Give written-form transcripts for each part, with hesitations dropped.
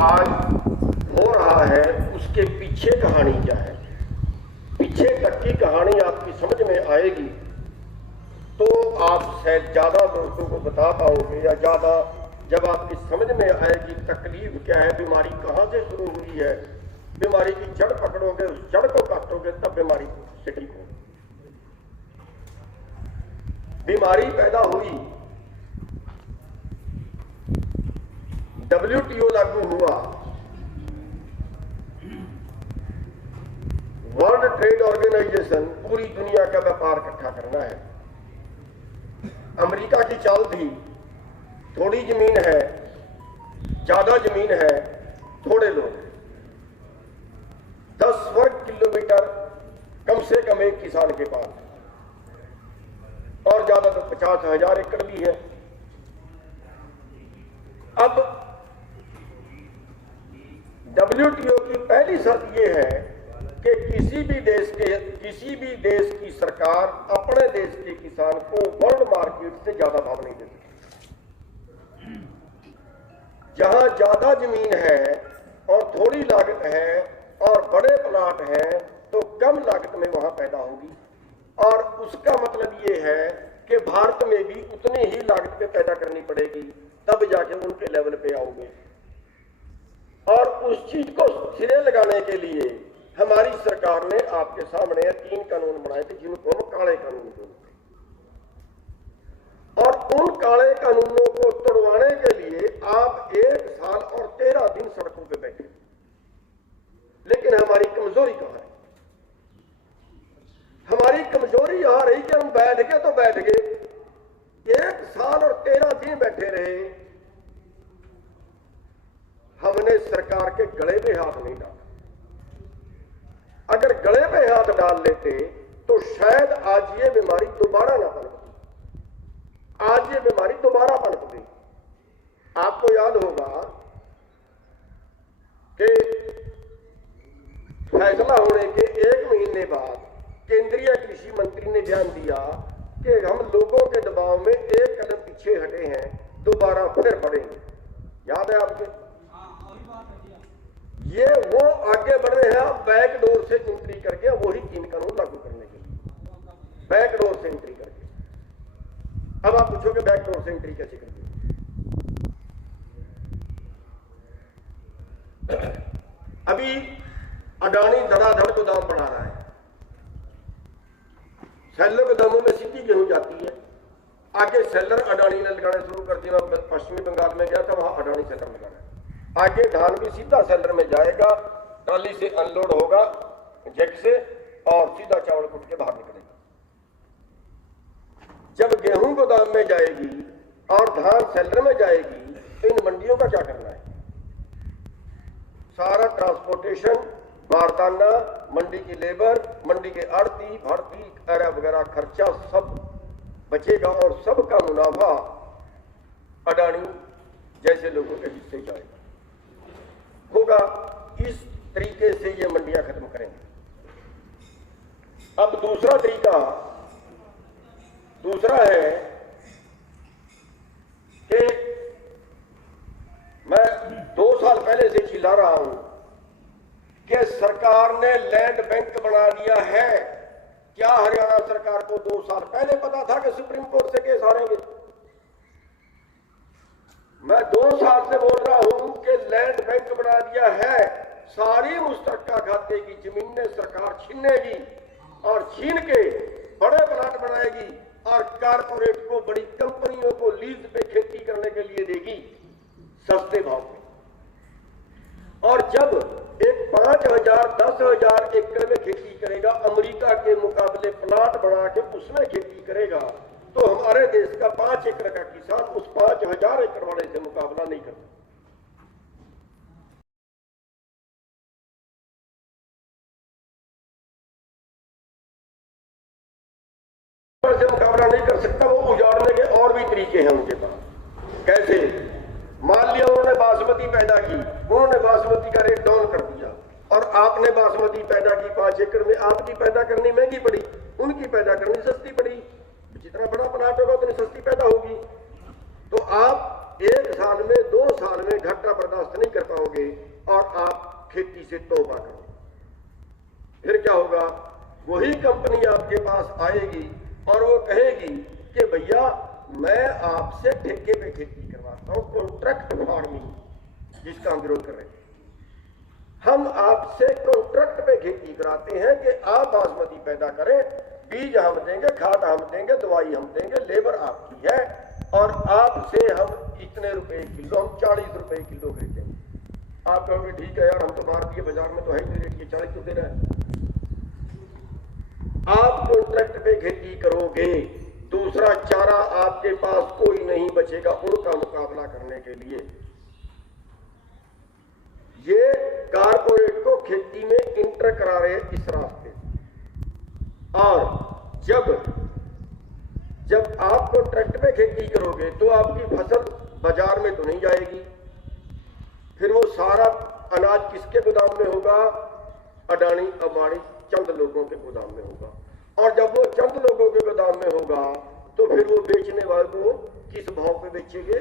आज हो रहा है उसके पीछे कहानी क्या है, पीछे तक की कहानी आपकी समझ में आएगी तो आप शायद ज़्यादा दोस्तों को बता पाओगे, या ज़्यादा जब आपकी समझ में आएगी तकलीफ क्या है, बीमारी कहाँ से शुरू हुई है, बीमारी की जड़ पकड़ोगे, उस जड़ को काटोगे, तब बीमारी से ठीक होगी। बीमारी पैदा हुई, WTO लागू हुआ, वर्ल्ड ट्रेड ऑर्गेनाइजेशन पूरी दुनिया का व्यापार इकट्ठा करना है। अमेरिका की चाल थी, थोड़ी जमीन है, ज्यादा जमीन है, थोड़े लोग हैं, 10 वर्ग किलोमीटर कम से कम एक किसान के पास, और ज्यादा तो 50,000 एकड़ भी है। अब WTO की पहली शर्त यह है कि किसी भी देश की सरकार अपने देश के किसान को वर्ल्ड मार्केट से ज्यादा भाव नहीं दे सकती। जहां ज्यादा जमीन है और थोड़ी लागत है और बड़े प्लाट हैं तो कम लागत में वहां पैदा होगी, और उसका मतलब ये है कि भारत में भी उतनी ही लागत पे पैदा करनी पड़ेगी, तब जाके उनके लेवल पे आओगे। और उस चीज को सिरे लगाने के लिए हमारी सरकार ने आपके सामने 3 कानून बनाए थे, जिनको हम काले कानून बोलते हैं। और उन काले कानूनों को तोड़वाने के लिए आप 1 साल और 13 दिन सड़कों पे बैठे, लेकिन हमारी कमजोरी कहां है? हमारी कमजोरी यहां रही कि हम बैठ गए तो बैठ गए, 1 साल और 13 दिन बैठे रहे, हमने सरकार के गले पे हाथ नहीं डाला। अगर गले पे हाथ डाल लेते तो शायद आज ये बीमारी दोबारा ना पनपती, आज ये बीमारी दोबारा पनपती। आपको याद होगा कि फैसला होने के 1 महीने बाद केंद्रीय कृषि मंत्री ने बयान दिया कि हम लोगों के दबाव में 1 कदम पीछे हटे हैं, दोबारा फिर बढ़ेंगे। याद है आपके? ये वो आगे बढ़ रहे हैं बैकडोर से एंट्री करके, वही 3 कानून लागू करने के लिए, बैकडोर से एंट्री करके। अब आप पूछोगे बैकडोर से एंट्री कैसे करते? अभी अडानी धड़ाधड़ गोदाम बना रहा है, सेलर गोदामों में सीधी गेहूं जाती है, आगे सेलर अडानी ने लगाना शुरू कर दिया। पश्चिमी बंगाल में गया था, वहां अडानी सेलर लगा रहा है। आगे धान भी सीधा सेलर में जाएगा, ट्राली से अनलोड होगा जैक से, और सीधा चावल कुट के बाहर निकलेगा। जब गेहूं गोदाम में जाएगी और धान सेलर में जाएगी तो इन मंडियों का क्या करना है? सारा ट्रांसपोर्टेशन, बारदाना, मंडी की लेबर, मंडी के आड़ती भर्ती वगैरह खर्चा सब बचेगा, और सबका मुनाफा अडानी जैसे लोगों के हिस्से जाएगा होगा। इस तरीके से ये मंडियां खत्म करेंगे। अब दूसरा तरीका है कि मैं 2 साल पहले से चिल्ला रहा हूं कि सरकार ने लैंड बैंक बना दिया है। क्या हरियाणा सरकार को 2 साल पहले पता था कि सुप्रीम कोर्ट से केस हारेंगे? मैं 2 साल से बोल रहा हूं कि लैंड बैंक बना दिया है, सारी मुश्तरका खाते की जमीनें सरकार छीनेगी, और छीन के बड़े प्लाट बनाएगी और कारपोरेट को, बड़ी कंपनियों को लीज पे खेती करने के लिए देगी सस्ते भाव में। और जब एक 5,000 10,000 एकड़ में खेती करेगा, अमेरिका के मुकाबले प्लाट बना के उसमें खेती करेगा, तो हमारे देश का 5 एकड़ का किसान उस 5,000 एकड़ वाले से मुकाबला नहीं कर सकता। से मुकाबला नहीं कर सकता, वो उजाड़ने के और भी तरीके हैं उनके पास। कैसे? मान लिया उन्होंने बासमती पैदा की, उन्होंने बासमती का रेट डाउन कर दिया, और आपने बासमती पैदा की 5 एकड़ में, आपकी पैदा करनी महंगी पड़ी, उनकी पैदा करनी सस्ती पड़ी। जितना बड़ा प्लाट होगा उतनी सस्ती पैदा होगी। तो आप 1 साल में 2 साल में घाटा बर्दाश्त नहीं कर पाओगे और आप खेती से तौबा करो। फिर क्या होगा, वही कंपनी आपके पास आएगी और वो कहेगी कि भैया मैं आपसे ठेके पे खेती करवाता हूं, कॉन्ट्रैक्ट फार्मिंग जिसका हम विरोध कर रहे हैं। हम आपसे कॉन्ट्रैक्ट पे खेती कराते हैं कि आप बासमती पैदा करें, बीज हम देंगे, खाद हम देंगे, दवाई हम देंगे, लेबर आपकी है और आपसे हम इतने रुपए किलो, हम 40 रुपए किलो खरीदेंगे। आप कहोगे ठीक है यार, हम तो भारतीय बाजार में तो है ही रेट, ये 40 तो दे रहा है। आप कॉन्ट्रैक्ट पे खेती करोगे, दूसरा चारा आपके पास कोई नहीं बचेगा उनका मुकाबला करने के लिए। ये कारपोरेट को खेती में इंटर करा रहे हैं इस रास्ते। और जब आप कॉन्ट्रैक्ट पे खेती करोगे तो आपकी फसल बाजार में तो नहीं जाएगी, फिर वो सारा अनाज किसके गोदाम में होगा, अडानी अंबानी चंद लोगों के गोदाम में होगा। और जब वो चंद लोगों के गोदाम में होगा तो फिर वो बेचने वाले को किस भाव पे बेचेंगे।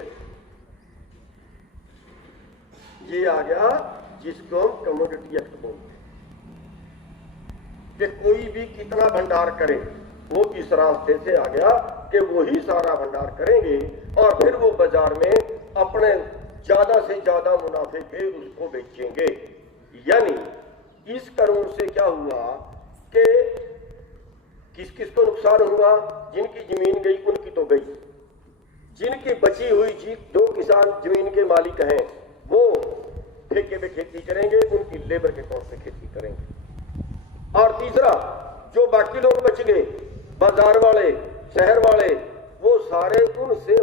ये आ गया जिसको हम कमोडिटी एक्ट बोलते हैं कि कोई भी कितना भंडार करे, वो इस रास्ते से आ गया कि वो ही सारा भंडार करेंगे और फिर वो बाजार में अपने ज्यादा से ज्यादा मुनाफे पे उसको बेचेंगे। यानी इस कानून से क्या हुआ कि किस किस को नुकसान हुआ, जिनकी जमीन गई उनकी तो गई, जिनकी बची हुई जो किसान जमीन के मालिक हैं वो ठेके पे खेती करेंगे, उनकी लेबर के तौर पे खेती करेंगे। और तीसरा जो बाकी लोग बच गए, बाजार वाले, शहर वाले, वो सारे उनसे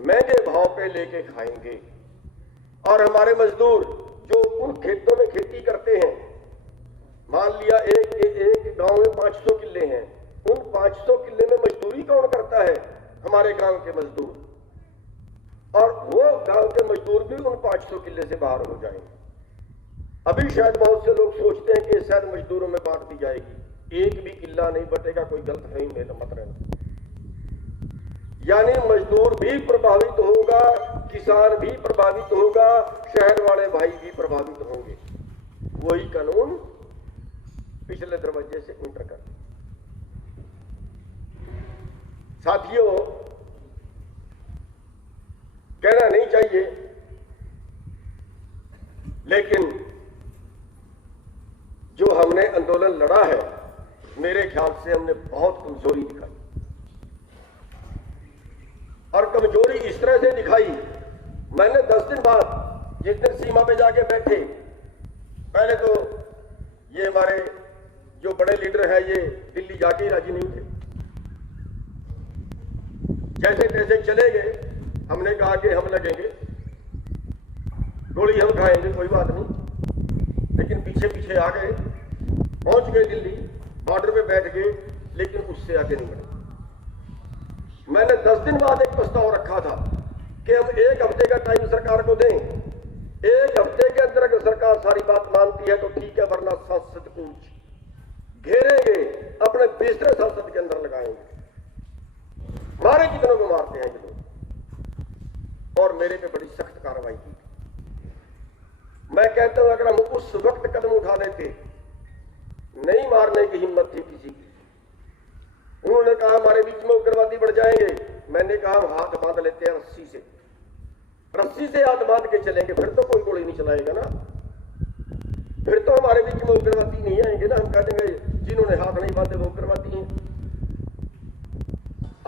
महंगे भाव पे लेके खाएंगे। और हमारे मजदूर जो उन खेतों में खेती करते हैं, मान लिया एक गांव में 500 किले हैं, उन 500 किले में मजदूरी कौन करता है, हमारे गांव के मजदूर। और वो गांव के मजदूर भी उन 500 किले से बाहर हो जाएंगे। अभी शायद बहुत से लोग सोचते हैं कि शायद मजदूरों में बांट दी जाएगी, एक भी किला नहीं बटेगा, कोई गलत नहीं मेरा मत रहना। यानी मजदूर भी प्रभावित होगा, किसान भी प्रभावित होगा, शहर वाले भाई भी प्रभावित होंगे। वही कानून पिछले दरवाजे से इंटर कर। साथियों, कहना नहीं चाहिए लेकिन जो हमने आंदोलन लड़ा है, मेरे ख्याल से हमने बहुत कमजोरी दिखाई। और कमजोरी इस तरह से दिखाई, मैंने 10 दिन बाद जिस दिन सीमा पे जाके बैठे, पहले तो ये हमारे जो बड़े लीडर हैं ये दिल्ली जाके ही राजी नहीं थे। जैसे तैसे चले गए, हमने कहा कि हम लगेंगे, गोली हम खाएंगे, कोई बात नहीं, लेकिन पीछे पीछे आ गए, पहुंच गए दिल्ली, बॉर्डर पे बैठ गए, लेकिन उससे आगे नहीं बढ़े। मैंने 10 दिन बाद एक प्रस्ताव रखा था कि हम 1 हफ्ते का टाइम सरकार को दें, 1 हफ्ते के अंदर अगर सरकार सारी बात मानती है तो ठीक है, वरना संसद को घेरेंगे, अपने बिस्तर संसद के अंदर लगाएंगे, मारे कितनों को मारते हैं ये लोग। और मेरे पे बड़ी सख्त कार्रवाई की। मैं कहता हूं अगर हम उस वक्त कदम उठा लेते, नहीं मारने की हिम्मत थी किसी की। उन्होंने कहा हमारे बीच में उग्रवादी बढ़ जाएंगे, मैंने कहा हम हाथ बांध लेते हैं रस्सी से, रस्सी से हाथ बांध के चलेंगे, फिर तो कोई गोली नहीं चलाएगा ना, फिर तो हमारे बीच में उग्रवादी नहीं आएंगे ना। हम कह देंगे जिन्होंने हाथ नहीं बांधे वो उग्रवादी हैं।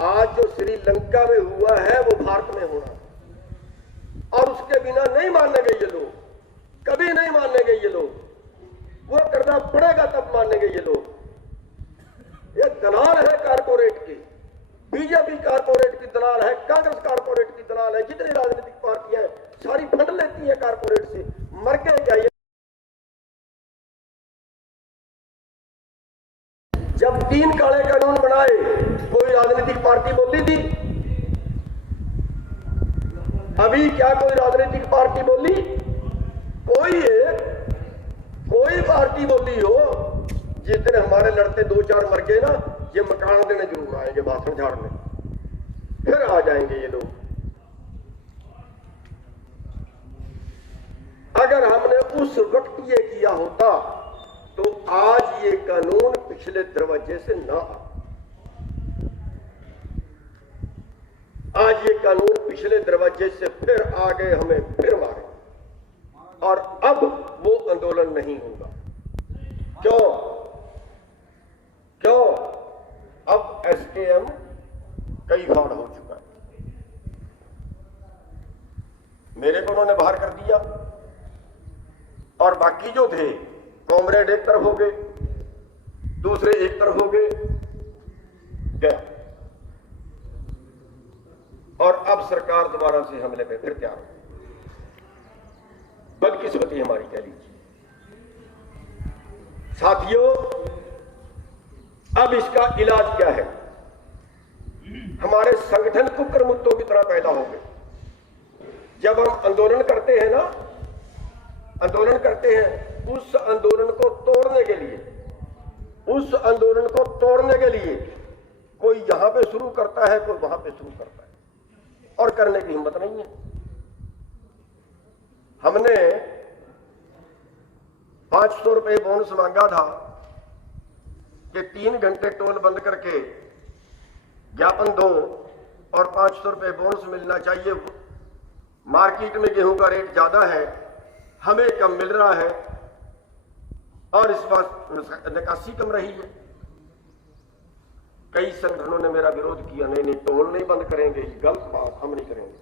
आज जो श्रीलंका में हुआ है वो भारत में होना, और उसके बिना नहीं मानेंगे ये लोग, कभी नहीं मानेंगे ये लोग, वो करना पड़ेगा तब मानेंगे ये लोग। ये दलाल है कारपोरेट के, बीजेपी कारपोरेट की दलाल है, कांग्रेस कारपोरेट की दलाल है, जितनी राजनीतिक पार्टियां सारी फंड लेती है कारपोरेट से। मर के क्या ये जब 3 काले कानून बनाए, कोई राजनीतिक पार्टी बोली थी? अभी क्या कोई राजनीतिक पार्टी बोली? कोई पार्टी बोली हो? जिस दिन हमारे लड़ते 2-4 मर गए ना, ये मकान देने जरूर आएंगे, भाषण झाड़ने, फिर आ जाएंगे ये लोग। उस वक्त ये किया होता तो आज ये कानून पिछले दरवाजे से ना आता। आज ये कानून पिछले दरवाजे से फिर आ गए, हमें फिर मारे, और अब वो आंदोलन नहीं होगा। क्यों? क्यों? अब एसकेएम कई बार हो चुका है। मेरे को उन्होंने बाहर कर दिया और बाकी जो थे कॉमरेड एक तरफ हो गए, दूसरे एक तरफ हो गए, गया। और अब सरकार दोबारा से हमले पे फिर तैयार हो। बदकिस्मती हमारी कह लीजिए। साथियों, अब इसका इलाज क्या है? हमारे संगठन कुकर मुद्दों की तरह पैदा हो गए। जब हम आंदोलन करते हैं ना, आंदोलन करते हैं, उस आंदोलन को तोड़ने के लिए, उस आंदोलन को तोड़ने के लिए कोई यहां पे शुरू करता है, कोई वहां पे शुरू करता है, और करने की हिम्मत नहीं है। हमने 500 रुपए बोनस मांगा था कि 3 घंटे टोल बंद करके ज्ञापन दो और 500 रुपए बोनस मिलना चाहिए। मार्केट में गेहूं का रेट ज्यादा है, हमें कम मिल रहा है, और इस बात निकासी कम रही है। कई संगठनों ने मेरा विरोध किया, नहीं टोल नहीं बंद करेंगे, गलत बात, हम नहीं करेंगे।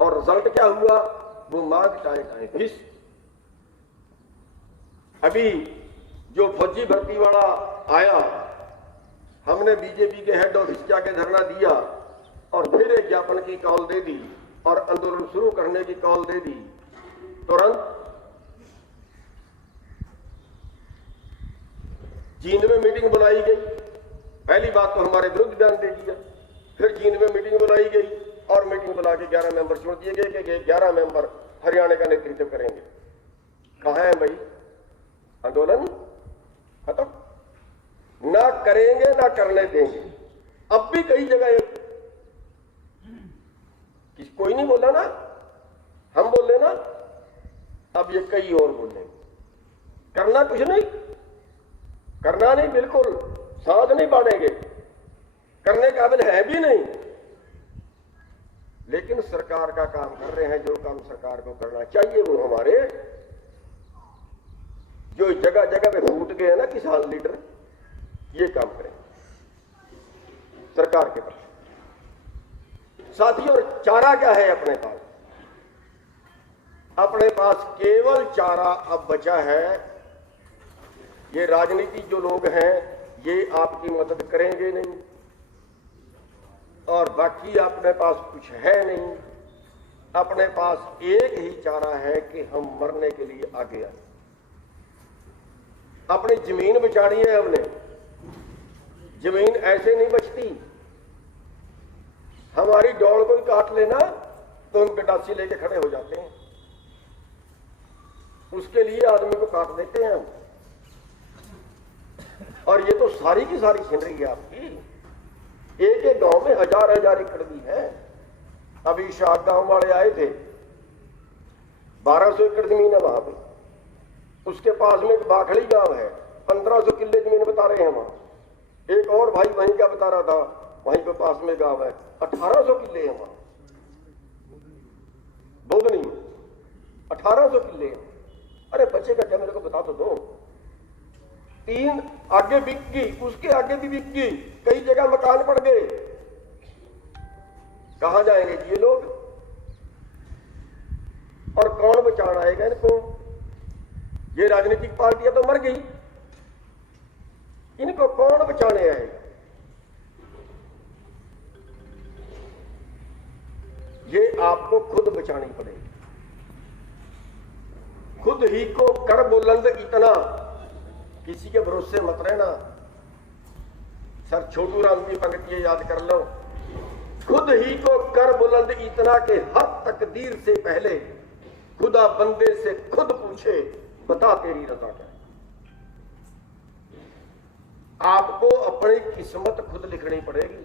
और रिजल्ट क्या हुआ? वो मांग टाए फिस। अभी जो फौजी भर्ती वाला आया, हमने बीजेपी के हेड ऑफिस के आगे धरना दिया और फिर एक ज्ञापन की कॉल दे दी और आंदोलन शुरू करने की कॉल दे दी। तुरंत जींद में मीटिंग बुलाई गई। पहली बात तो हमारे विरुद्ध बयान दे दिया, फिर जींद में मीटिंग बुलाई गई और मीटिंग बुला के 11 मेंबर चुन दिए गए कि 11 मेंबर हरियाणा का नेतृत्व करेंगे। कहां है भाई? आंदोलन खत्म, ना करेंगे ना करने देंगे। अब भी कई जगह कोई नहीं बोला ना, हम बोले ना, अब ये कई और बोले। करना कुछ नहीं, करना नहीं, बिल्कुल साथ नहीं बांटेंगे, करने काबिल है भी नहीं, लेकिन सरकार का काम कर रहे हैं। जो काम सरकार को करना चाहिए वो हमारे जो जगह जगह पे फूट गए हैं ना किसान लीडर, ये काम करें सरकार के पास। साथियों, चारा क्या है अपने पास? अपने पास केवल चारा अब बचा है। ये राजनीति जो लोग हैं ये आपकी मदद करेंगे नहीं, और बाकी अपने पास कुछ है नहीं। अपने पास एक ही चारा है कि हम मरने के लिए आगे आए। अपनी जमीन बचानी है हमने। जमीन ऐसे नहीं बचती। हमारी डोल को काट लेना तो हम गटासी लेके खड़े हो जाते हैं, उसके लिए आदमी को काट देते हैं हम। और ये तो सारी की सारी छिन रही है आपकी। एक एक गांव में हजार हजार एकड़ भी है। अभी शाह गांव वाले आए थे, 1200 एकड़ जमीन है वहां पे। उसके पास में एक बाखड़ी गांव है, 1500 किले जमीन बता रहे हैं वहां। एक और भाई वहीं का बता रहा था, वहीं के पास में गांव है, 1800 किले हैं वहां। बोधनी 1800 किले हैं। अरे बचेगा क्या? मेरे को बता तो दो। 3 आगे बिक गई, उसके आगे भी बिक गई, कई जगह मकान पड़ गए। कहां जाएंगे ये लोग? और कौन बचाना आएगा इनको? ये राजनीतिक पार्टियां तो मर गई, इनको कौन बचाने आएगा? ये आपको खुद बचानी पड़ेगी। खुद ही को कर बुलंद इतना, किसी के भरोसे मत रहना। सर छोटू राम की पंक्ति याद कर लो, खुद ही को कर बुलंद इतना के हर तकदीर से पहले खुदा बंदे से खुद पूछे बता तेरी रजा क्या है। आपको अपनी किस्मत खुद लिखनी पड़ेगी।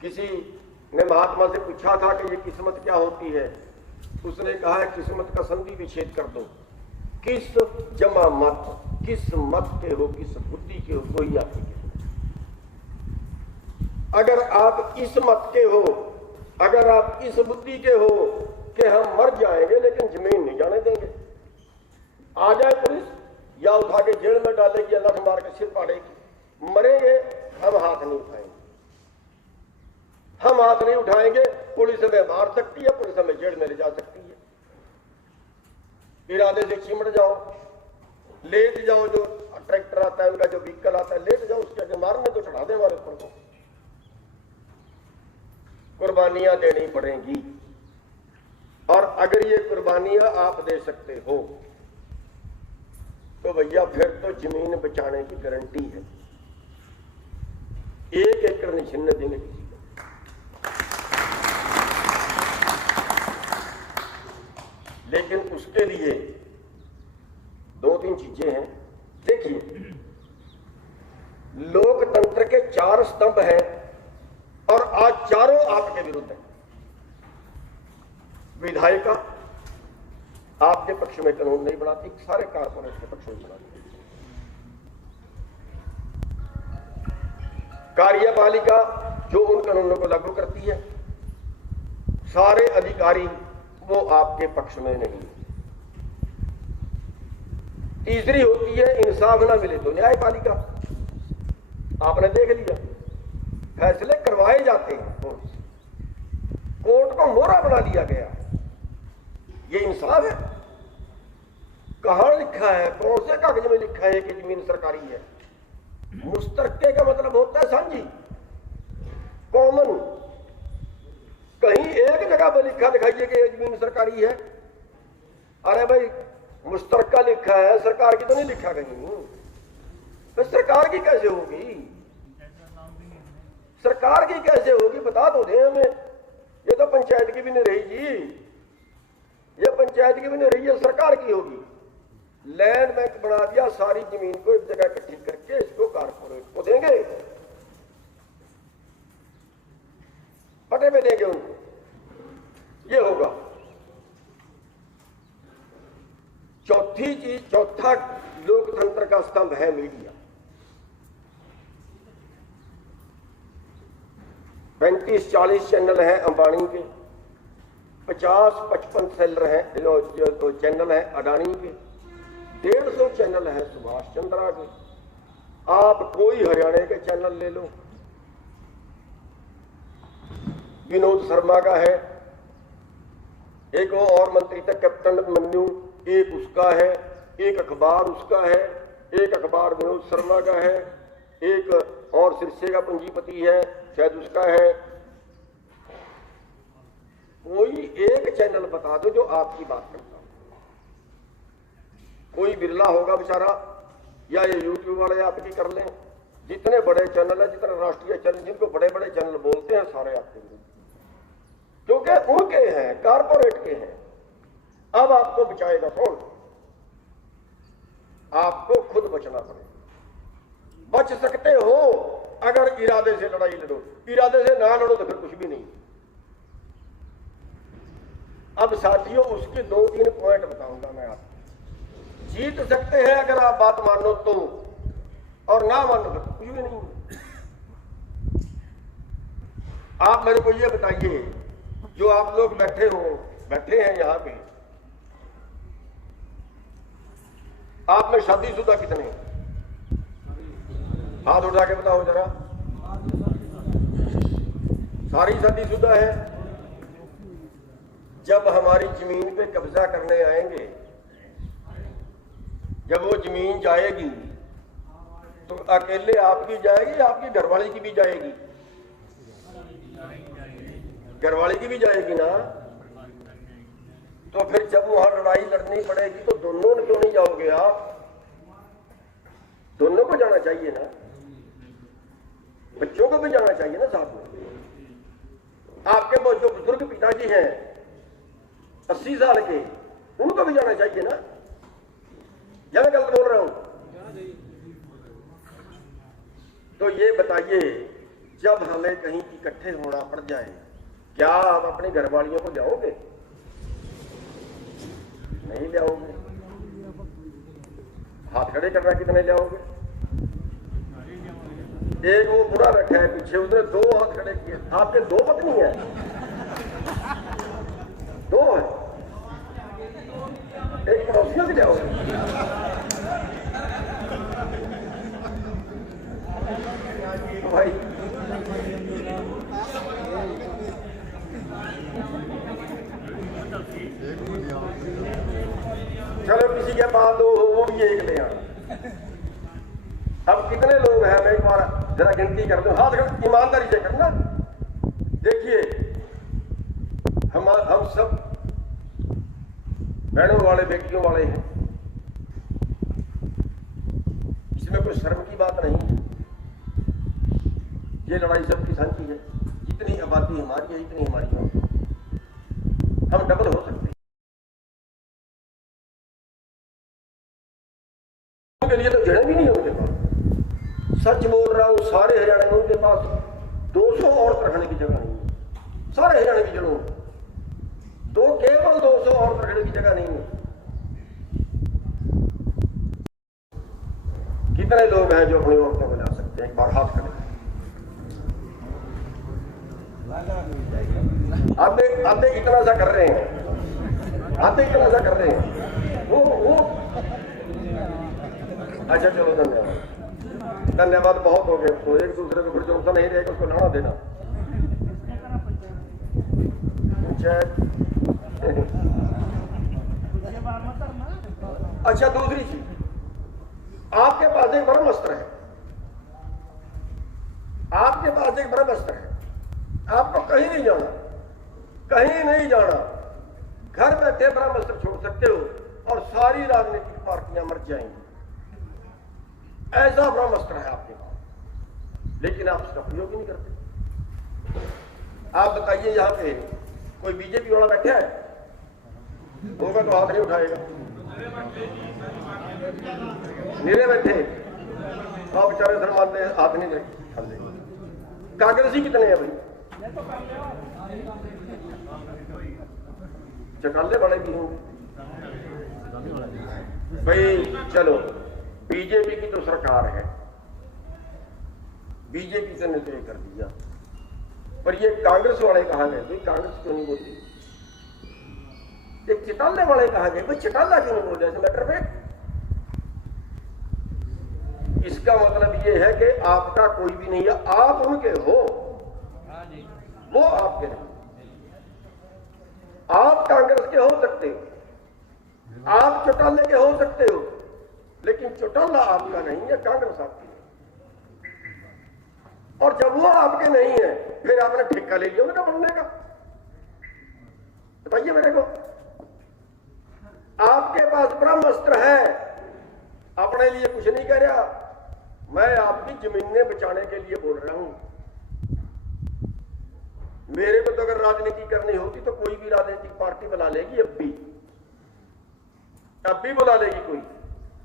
किसी ने महात्मा से पूछा था कि ये किस्मत क्या होती है, उसने कहा है किस्मत का संधि विच्छेद कर दो। किस जमा मत, किस मत के हो, किस बुद्धि के हो, वही आपकी किस्मत। अगर आप इस मत के हो, अगर आप इस बुद्धि के हो कि हम मर जाएंगे लेकिन जमीन नहीं जाने देंगे, आ जाए पुलिस या उठा के जेल में डालेगी या लठ मार के सिर फाड़ेगी, मरेंगे हम हाथ नहीं उठाएंगे, हम हाथ नहीं उठाएंगे। पुलिस हमें मार सकती है, पुलिस हमें जेल में ले जा सकती है। इरादे से चिमट जाओ, लेट जाओ, जो ट्रैक्टर आता है उनका जो व्हीकल आता है लेट जाओ, उसके आगे मारने तो चढ़ा दे हमारे ऊपर को। कुर्बानियां देनी पड़ेंगी, और अगर ये कुर्बानियां आप दे सकते हो तो भैया फिर तो जमीन बचाने की गारंटी है। 1 एकड़ नहीं छीनने देंगे किसी को। लेकिन उसके लिए 2-3 चीजें हैं। देखिए, लोकतंत्र के 4 स्तंभ हैं और आज चारों आपके विरुद्ध हैं। विधायिका आपके पक्ष में कानून नहीं बनाती, सारे कारपोरेट के पक्ष में बनाती। कार्यपालिका जो उन कानूनों को लागू करती है, सारे अधिकारी वो आपके पक्ष में नहीं। तीसरी होती है इंसाफ ना मिले तो न्यायपालिका। आपने देख लिया, फैसले करवाए जाते हैं, कोर्ट को मोहरा बना लिया गया। ये इंसाफ है? कहां लिखा है, कौन से कागज में लिखा है कि जमीन सरकारी है? मुस्तरके का मतलब होता है साझी, कॉमन। कहीं एक जगह पर लिखा दिखाइए कि जमीन सरकारी है। अरे भाई, मुस्तरका लिखा है, सरकार की तो नहीं लिखा कहीं। तो सरकार की कैसे होगी? सरकार की कैसे होगी बता तो दे हमें। ये तो पंचायत की भी नहीं रही जी, ये पंचायत की भी नहीं रही है, सरकार की होगी। लैंड बैंक बना दिया, सारी जमीन को एक जगह इकट्ठी करके इसको कारपोरेट को देंगे, पटे पे देंगे उनको, ये होगा। चौथी चीज, चौथा लोकतंत्र का स्तंभ है मीडिया। 35-40 चैनल हैं अंबानी के, 50-55 सेलर हैं जो चैनल हैं अडानी के, 150 चैनल हैं सुभाष चंद्रा के। आप कोई हरियाणा के चैनल ले लो, विनोद शर्मा का है, एक वो और मंत्री था कैप्टन मन्नू, एक उसका है, एक अखबार उसका है, एक अखबार विनोद शर्मा का है, एक और सिरसे का पूंजीपति है शायद उसका है। कोई एक चैनल बता दो जो आपकी बात करता हो। कोई बिरला होगा बेचारा, या ये यूट्यूब वाले आपकी कर लें। जितने बड़े चैनल है, जितने राष्ट्रीय चैनल, जिनको बड़े बड़े चैनल बोलते हैं, सारे आपके विरुद्ध, क्योंकि उनके हैं, कारपोरेट के हैं। अब आपको बचाएगा कौन? आपको खुद बचना पड़ेगा। बच सकते हो अगर इरादे से लड़ाई लड़ो, इरादे से ना लड़ो तो फिर कुछ भी नहीं। अब साथियों, उसके 2-3 पॉइंट बताऊंगा मैं आपको। जीत सकते हैं अगर आप बात मानो तो, और ना मानो तो कुछ भी नहीं। आप मेरे को ये बताइए, जो आप लोग बैठे हैं यहां पे, आप में शादीशुदा कितने हैं? हाथ उठा के बताओ जरा। सारी शादीशुदा है। जब हमारी जमीन पे कब्जा करने आएंगे, जब वो जमीन जाएगी तो अकेले आपकी जाएगी, आपकी घरवाली की भी जाएगी? घरवाली की भी जाएगी ना। तो फिर जब वहां लड़ाई लड़नी पड़ेगी तो दोनों ने क्यों नहीं जाओगे आप? दोनों को जाना चाहिए ना, बच्चों को भी जाना चाहिए ना साथ में। आपके जो बुजुर्ग पिताजी हैं 80 साल के, उनको भी जाना चाहिए ना। या मैं गलत बोल रहा हूं? तो ये बताइए, जब हमें कहीं इकट्ठे होना पड़ जाए, क्या आप अपनी घरवालियों को जाओगे? नहीं ले आओगे। हाथ खड़े करना कितने ले आओगे? एक वो बुरा बैठा है पीछे, उसने 2 हाथ खड़े किए। आपके 2 पत्नी है? 2 है। एक पड़ोसियों की ले आओगे। भाई चलो किसी के पास 2 हो, वो भी 1 ले आना। अब कितने लोग हैं? मैं एक बार जरा गिनती कर दूं। हाथ ईमानदारी से करना। देखिए हम सब बहनों वाले, बेटियों वाले हैं, इसमें कोई शर्म की बात नहीं है। ये लड़ाई सबकी साझी है। जितनी आबादी हमारी है, इतनी हमारी है। हम डबल हो सकते हैं। उनके लिए तो जड़ें भी नहीं है उनके पास। सच बोल रहा हूं, सारे हरियाणा में उनके पास 200 औरत रखने की जगह नहीं है। सारे हरियाणा की जड़ों में तो केवल 200 औरत रखने की जगह नहीं है। कितने लोग हैं जो अपनी औरतों को ला सकते हैं? एक बार हाथ खड़े। आधे इतना सा कर रहे हैं, आधे इतना सा कर रहे हैं। वो अच्छा चलो, धन्यवाद, धन्यवाद, बहुत हो गए। तो एक दूसरे को फिर जो नहीं रहेगा उसको लाना देना। अच्छा, दूसरी चीज, आपके पास एक ब्रह्मास्त्र है। आपके पास एक ब्रह्मास्त्र है। आपको कहीं नहीं जाना, कहीं नहीं जाना। घर बैठे ब्रह्मास्त्र छोड़ सकते हो और सारी राजनीतिक पार्टियां मर जाएंगी। ऐसा ब्रह्मास्त्र है आपके पास, लेकिन आप उसका प्रयोग ही नहीं करते। आप बताइए, यहां पे कोई बीजेपी वाला बैठा है? होगा तो हाथ नहीं उठाएगा। मेरे बैठे आप बेचारे शर्माते हैं, हाथ नहीं उठाते। कांग्रेसी कितने हैं भाई? चकाले वाले भी होंगे भाई। चलो, बीजेपी की तो सरकार है, बीजेपी से ने तय कर दिया, पर ये कांग्रेस वाले कहां गए? भाई कांग्रेस क्यों नहीं बोलती? एक चटाले वाले कहां गए? भाई चटाला क्यों नहीं बोल रहे इस मैटर पे? इसका मतलब ये है कि आपका कोई भी नहीं है। आप उनके हो, वो आपके नहीं। आप कांग्रेस के हो सकते हो, आप चौटाले के हो सकते हो, लेकिन चौटाला आपका नहीं है, कांग्रेस आपकी है। और जब वो आपके नहीं है, फिर आपने ठेका ले लिया उनका बनने का। बताइए मेरे को, आपके पास ब्रह्मास्त्र है, अपने लिए कुछ नहीं कह रहा। मैं आपकी जमीनें बचाने के लिए बोल रहा हूं। मेरे को तो अगर राजनीति करनी होती तो कोई भी राजनीतिक पार्टी बुला लेगी, अब भी बुला लेगी कोई।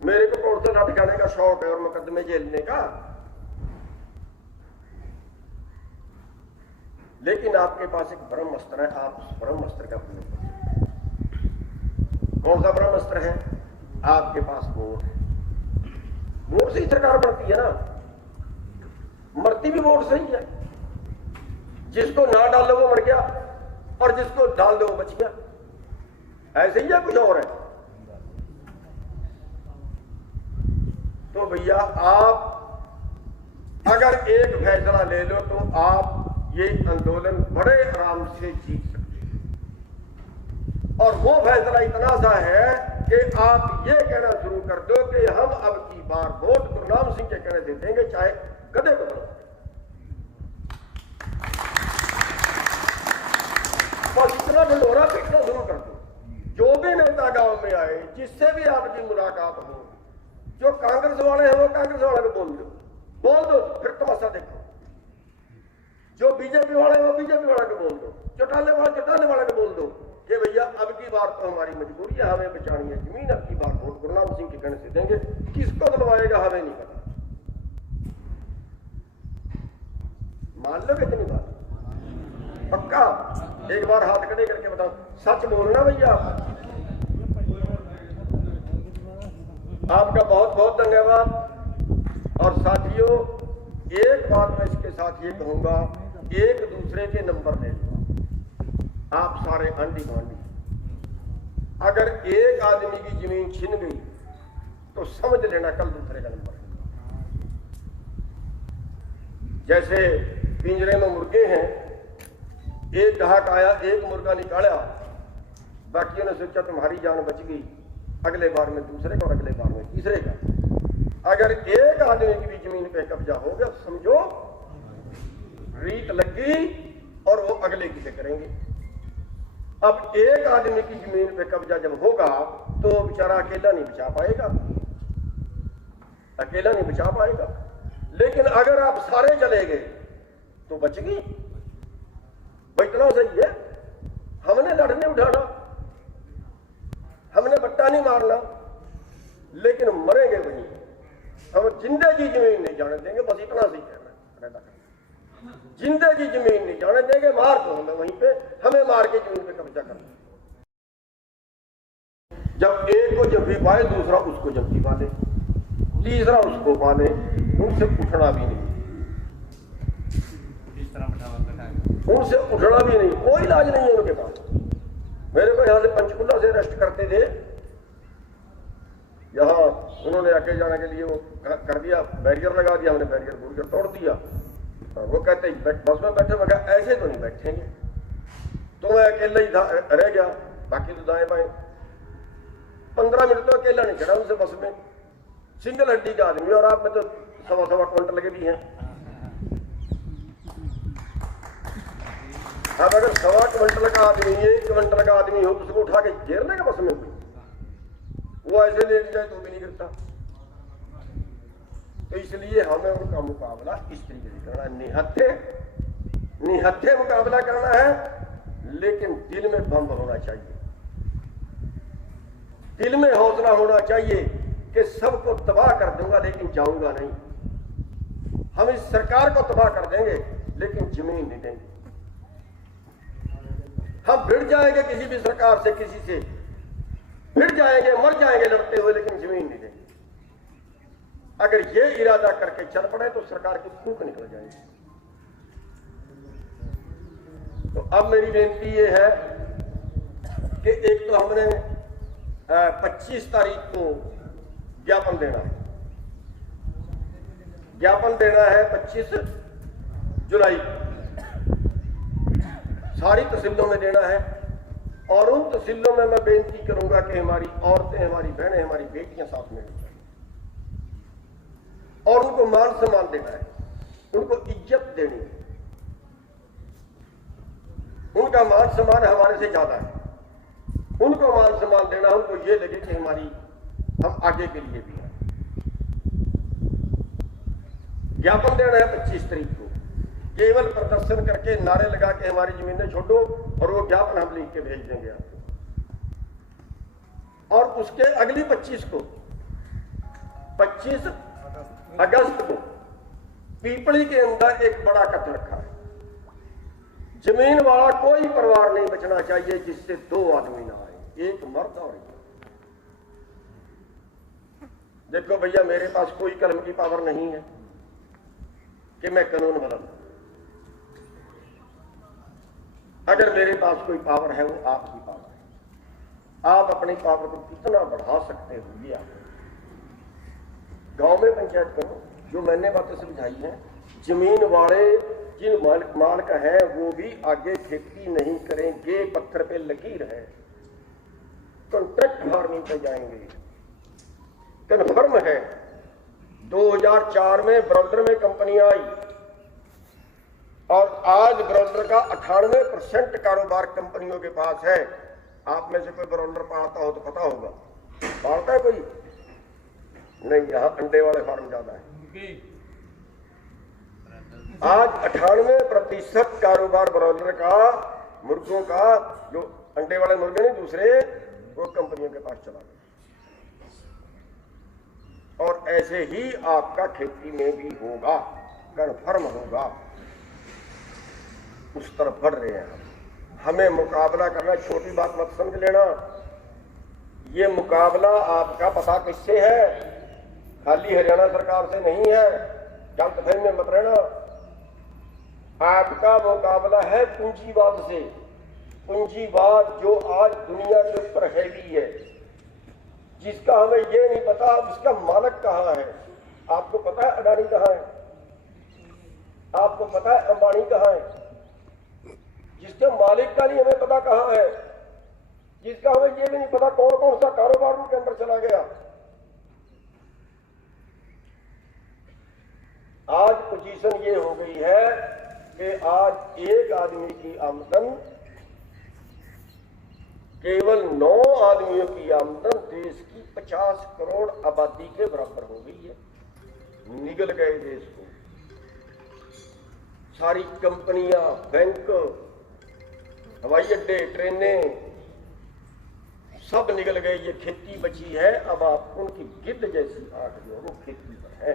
मेरे को कौन सा लटकाने का शौक है और मुकदमे झेलने का। लेकिन आपके पास एक ब्रह्मास्त्र है, आप उस ब्रह्मास्त्र का प्रयोग कर सकते हैं। कौन सा ब्रह्मास्त्र है? आपके पास वोट है। वोट से ही सरकार बनती है ना, मरती भी वोट से ही है। जिसको ना डालो वो मर गया और जिसको डाल दो वो बच गया। ऐसे ही है, कुछ और है? तो भैया, आप अगर एक फैसला ले लो तो आप ये आंदोलन बड़े आराम से जीत सकते हैं। और वो फैसला इतना सा है कि आप ये कहना शुरू कर दो कि हम अब की बार वोट गुरनाम सिंह के कहने से देंगे, चाहे गधे को दो। बस इतना ढंढोरा पीटना शुरू कर दो। जो भी नेता गांव में आए, जिससे भी आपकी मुलाकात हो, जो कांग्रेस वाले हैं वो कांग्रेस वाले को बोल दो, फिर तमाशा देखो। जो बीजेपी वाले हैं वो बीजेपी वाले को बोल दो, चौटाले वाले को बोल दो कि भैया अब की बार तो हमारी मजबूरी है, हमें बचानी है जमीन, अब की बार वोट गुरनाम सिंह के कहने से देंगे। किसको दलवाएगा हमें नहीं पता। मान लो कितनी बात पक्का? एक बार हाथ खड़े करके बताओ, सच बोलना भैया। आपका बहुत बहुत धन्यवाद। और साथियों, एक बात मैं इसके साथ ये कहूंगा, एक दूसरे के नंबर ले लो। आप सारे आंडी गुआंढी, अगर एक आदमी की जमीन छिन गई तो समझ लेना कल दूसरे का नंबर है। जैसे पिंजरे में मुर्गे हैं, एक ग्राहक आया, एक मुर्गा निकाला, बाकियों ने सोचा तुम्हारी जान बच गई, अगले बार में दूसरे का और अगले बार में तीसरे का। अगर एक आदमी की भी जमीन पे कब्जा हो गया, समझो रीत लग गई और वो अगले की से करेंगे। अब एक आदमी की जमीन पे कब्जा जब होगा तो बेचारा अकेला नहीं बचा पाएगा, अकेला नहीं बचा पाएगा। लेकिन अगर आप सारे चले गए तो बच गई। इतना सही है, हमने लड़ने उठाना, हमने बट्टा नहीं मारना, लेकिन मरेंगे वहीं। हम जिंदे की जमीन नहीं जाने देंगे, बस इतना सही कहना है। जिंदे की जमीन नहीं जाने देंगे, मार दो हमें वहीं पे, हमें मार के जमीन पे कब्जा करना। जब एक को जब भी पाए, दूसरा उसको जब भी पाले, तीसरा उसको पाले, उनसे उठना भी नहीं, उनसे उठना भी नहीं, कोई इलाज नहीं है उनके पास। मेरे को यहां से पंचकुला से अरेस्ट करते थे, यहाँ उन्होंने आके जाने के लिए वो कर दिया, बैरियर लगा दिया, हमने बैरियर तोड़ दिया। वो कहते बस में बैठे, मैं ऐसे तो नहीं बैठेंगे, तो मैं अकेला ही रह गया, बाकी तो दाएं बाएं। 15 मिनट तो अकेला नहीं चढ़ा उनसे बस में, सिंगल हड्डी का आदमी, और आप में तो 1.25 क्विंटल के भी हैं। अब अगर 1.25 क्विंटल का आदमी, 1 क्विंटल का आदमी हो तो उसको उठा के घेर लेगा बस में कोई? वो ऐसे ले जाए तो भी नहीं गिरता। तो इसलिए हमें उनका मुकाबला इस तरीके से करना है, निहत्थे मुकाबला करना है, लेकिन दिल में बम होना चाहिए, दिल में हौसला होना चाहिए कि सबको तबाह कर दूंगा लेकिन जाऊंगा नहीं। हम इस सरकार को तबाह कर देंगे लेकिन जमीन नहीं देंगे। हम भिड़ जाएंगे किसी भी सरकार से, किसी से भिड़ जाएंगे, मर जाएंगे लड़ते हुए, लेकिन जमीन नहीं देंगे। अगर ये इरादा करके चल पड़े तो सरकार की फूंक निकल जाएगी। तो अब मेरी बेनती ये है कि एक तो हमने 25 तारीख को ज्ञापन देना है, ज्ञापन देना है 25 जुलाई सारी तहसीलों में देना है। और उन तहसीलों में मैं बेनती करूंगा कि हमारी औरतें, हमारी बहनें, हमारी बेटियां साथ में जाए और उनको मान सम्मान देना है, उनको इज्जत देनी है। उनका मान सम्मान हमारे से ज्यादा है, उनको मान सम्मान देना, उनको ये लगे कि हम आगे के लिए भी हैं। ज्ञापन देना है 25 तारीख को, केवल प्रदर्शन करके नारे लगा के हमारी जमीनें छोड़ो, और वो ज्ञापन हम लिख के भेज देंगे आपको। और उसके अगली 25 को, 25 अगस्त को पीपली के अंदर एक बड़ा कट रखा है। जमीन वाला कोई परिवार नहीं बचना चाहिए जिससे 2 आदमी ना आए, एक मर्द और एक। देखो भैया, मेरे पास कोई कलम की पावर नहीं है कि मैं कानून बदल दूं। अगर मेरे पास कोई पावर है, वो आपकी पावर है। आप अपनी पावर को कितना बढ़ा सकते हो, ये आप गांव में पंचायत करो। जो मैंने बातें समझाई हैं, जमीन वाले जिन मालिक हैं वो भी आगे खेती नहीं करेंगे, पत्थर पे लकीर है, कॉन्ट्रैक्ट फार्मिंग पे जाएंगे। कन्फर्म है 2004 में ब्रॉयलर में कंपनियां आई और आज ब्रॉयलर का 98% कारोबार कंपनियों के पास है। आप में से कोई ब्रॉयलर पालता हो तो पता होगा, पालता है कोई? नहीं, यहां अंडे वाले फार्म ज्यादा है। आज 98% कारोबार ब्रॉयलर का, मुर्गों का, जो अंडे वाले मुर्गे नहीं दूसरे, वो कंपनियों के पास चला गया। और ऐसे ही आपका खेती में भी होगा, कन्फर्म होगा। उस तरफ बढ़ रहे हैं हमें मुकाबला करना। छोटी बात मत समझ लेना, ये मुकाबला आपका पता किससे है? खाली हरियाणा सरकार से नहीं है, गलतफहमी में मत रहना। आपका मुकाबला है पूंजीवाद से। पूंजीवाद जो आज दुनिया के ऊपर हैवी है, जिसका हमें ये नहीं पता उसका मालिक कहाँ है। आपको पता है अडानी कहाँ है? आपको पता है अंबानी कहाँ है? जिसके मालिक का नहीं हमें पता कहाँ है, जिसका हमें ये भी नहीं पता कौन कौन सा कारोबार उनके अंदर चला गया। आज पोजीशन ये हो गई है कि आज एक आदमी की आमदन केवल 9 आदमियों की आमदन देश की 50 करोड़ आबादी के बराबर हो गई है। निगल गए देश को सारी कंपनियां, बैंक, हवाई अड्डे, ट्रेनें सब निकल गए। ये खेती बची है। अब आप उनकी गिद्ध जैसी आंख जो वो खेती पर है,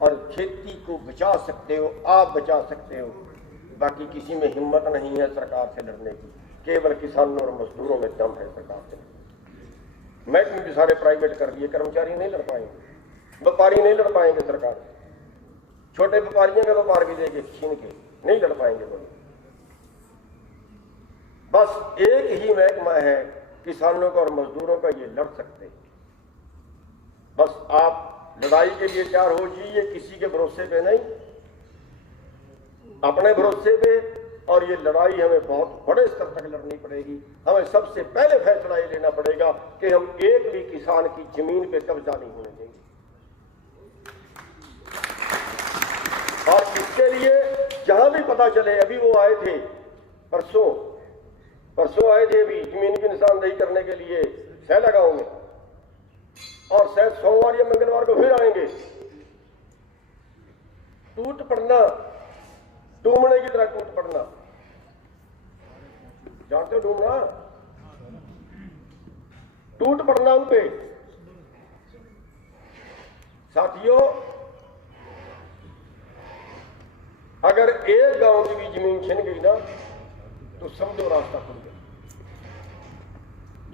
और खेती को बचा सकते हो, आप बचा सकते हो। बाकी किसी में हिम्मत नहीं है सरकार से लड़ने की। केवल किसानों और मजदूरों में दम है सरकार से। महकमे भी सारे प्राइवेट कर दिए, कर्मचारी नहीं लड़ पाएंगे, व्यापारी नहीं लड़ पाएंगे सरकार से। छोटे व्यापारियों का व्यापार भी देके छीन के नहीं लड़ पाएंगे बोले। बस एक ही महकमा है किसानों का और मजदूरों का, ये लड़ सकते हैं। बस आप लड़ाई के लिए तैयार हो जाइए, किसी के भरोसे पे नहीं, अपने भरोसे पे। और ये लड़ाई हमें बहुत बड़े स्तर तक लड़नी पड़ेगी। हमें सबसे पहले फैसला ये लेना पड़ेगा कि हम एक भी किसान की जमीन पे कब्जा नहीं होने देंगे। और इसके लिए जहां भी पता चले, अभी वो आए थे परसों आए थे अभी जमीन की निशानदेही करने के लिए सैला गांव में, और शायद सोमवार या मंगलवार को फिर आएंगे। टूट पड़ना, डूबने की तरह टूट पड़ना, जानते हो डूबना, टूट पड़ना उन पे। साथियों, अगर एक गांव की भी जमीन छिन गई ना तो समझो रास्ता खुल गया।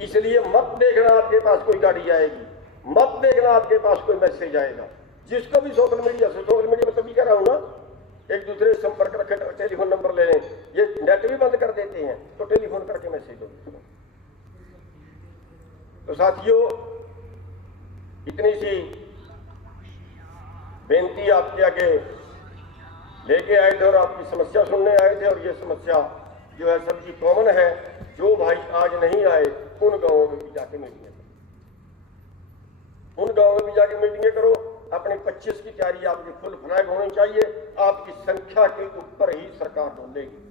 इसलिए मत देखना आपके पास कोई गाड़ी आएगी, मत देखना आपके पास कोई मैसेज आएगा। जिसको भी सोशल मीडिया में तभी कह रहा हूं ना, एक दूसरे से संपर्क रखे, टेलीफोन नंबर ले लें। ये नेट भी बंद कर देते हैं तो टेलीफोन करके मैसेज होगी। तो साथियों, इतनी सी बेनती आपके आगे लेके आए थे और आपकी समस्या सुनने आए थे। और ये समस्या जो है सबकी कॉमन है। जो भाई आज नहीं आए उन गांवों में भी जाके मीटिंगें करो, उन गांवों में भी जाके मीटिंगें करो। अपनी 25 की तैयारी आपकी फुल फ्लैग होनी चाहिए। आपकी संख्या के ऊपर ही सरकार बोलेगी,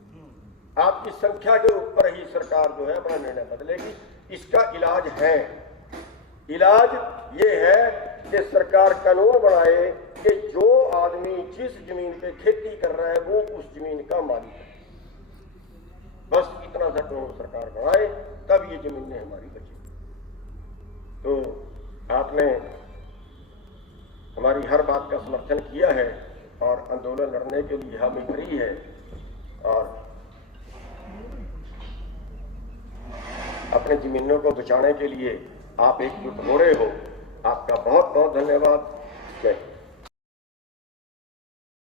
आपकी संख्या के ऊपर ही सरकार जो है अपना निर्णय बदलेगी। इसका इलाज है, इलाज ये है कि सरकार कानून बनाए कि जो आदमी जिस जमीन पे खेती कर रहा है वो उस जमीन का मालिक है। बस इतना सा कानून सरकार बनाए, तब ये जमीनें हमारी बची। तो आपने हमारी हर बात का समर्थन किया है और आंदोलन लड़ने के लिए हामी भरी है। और अपने जमीनों को बचाने के लिए आप एकजुट हो रहे हो। आपका बहुत बहुत धन्यवाद। जय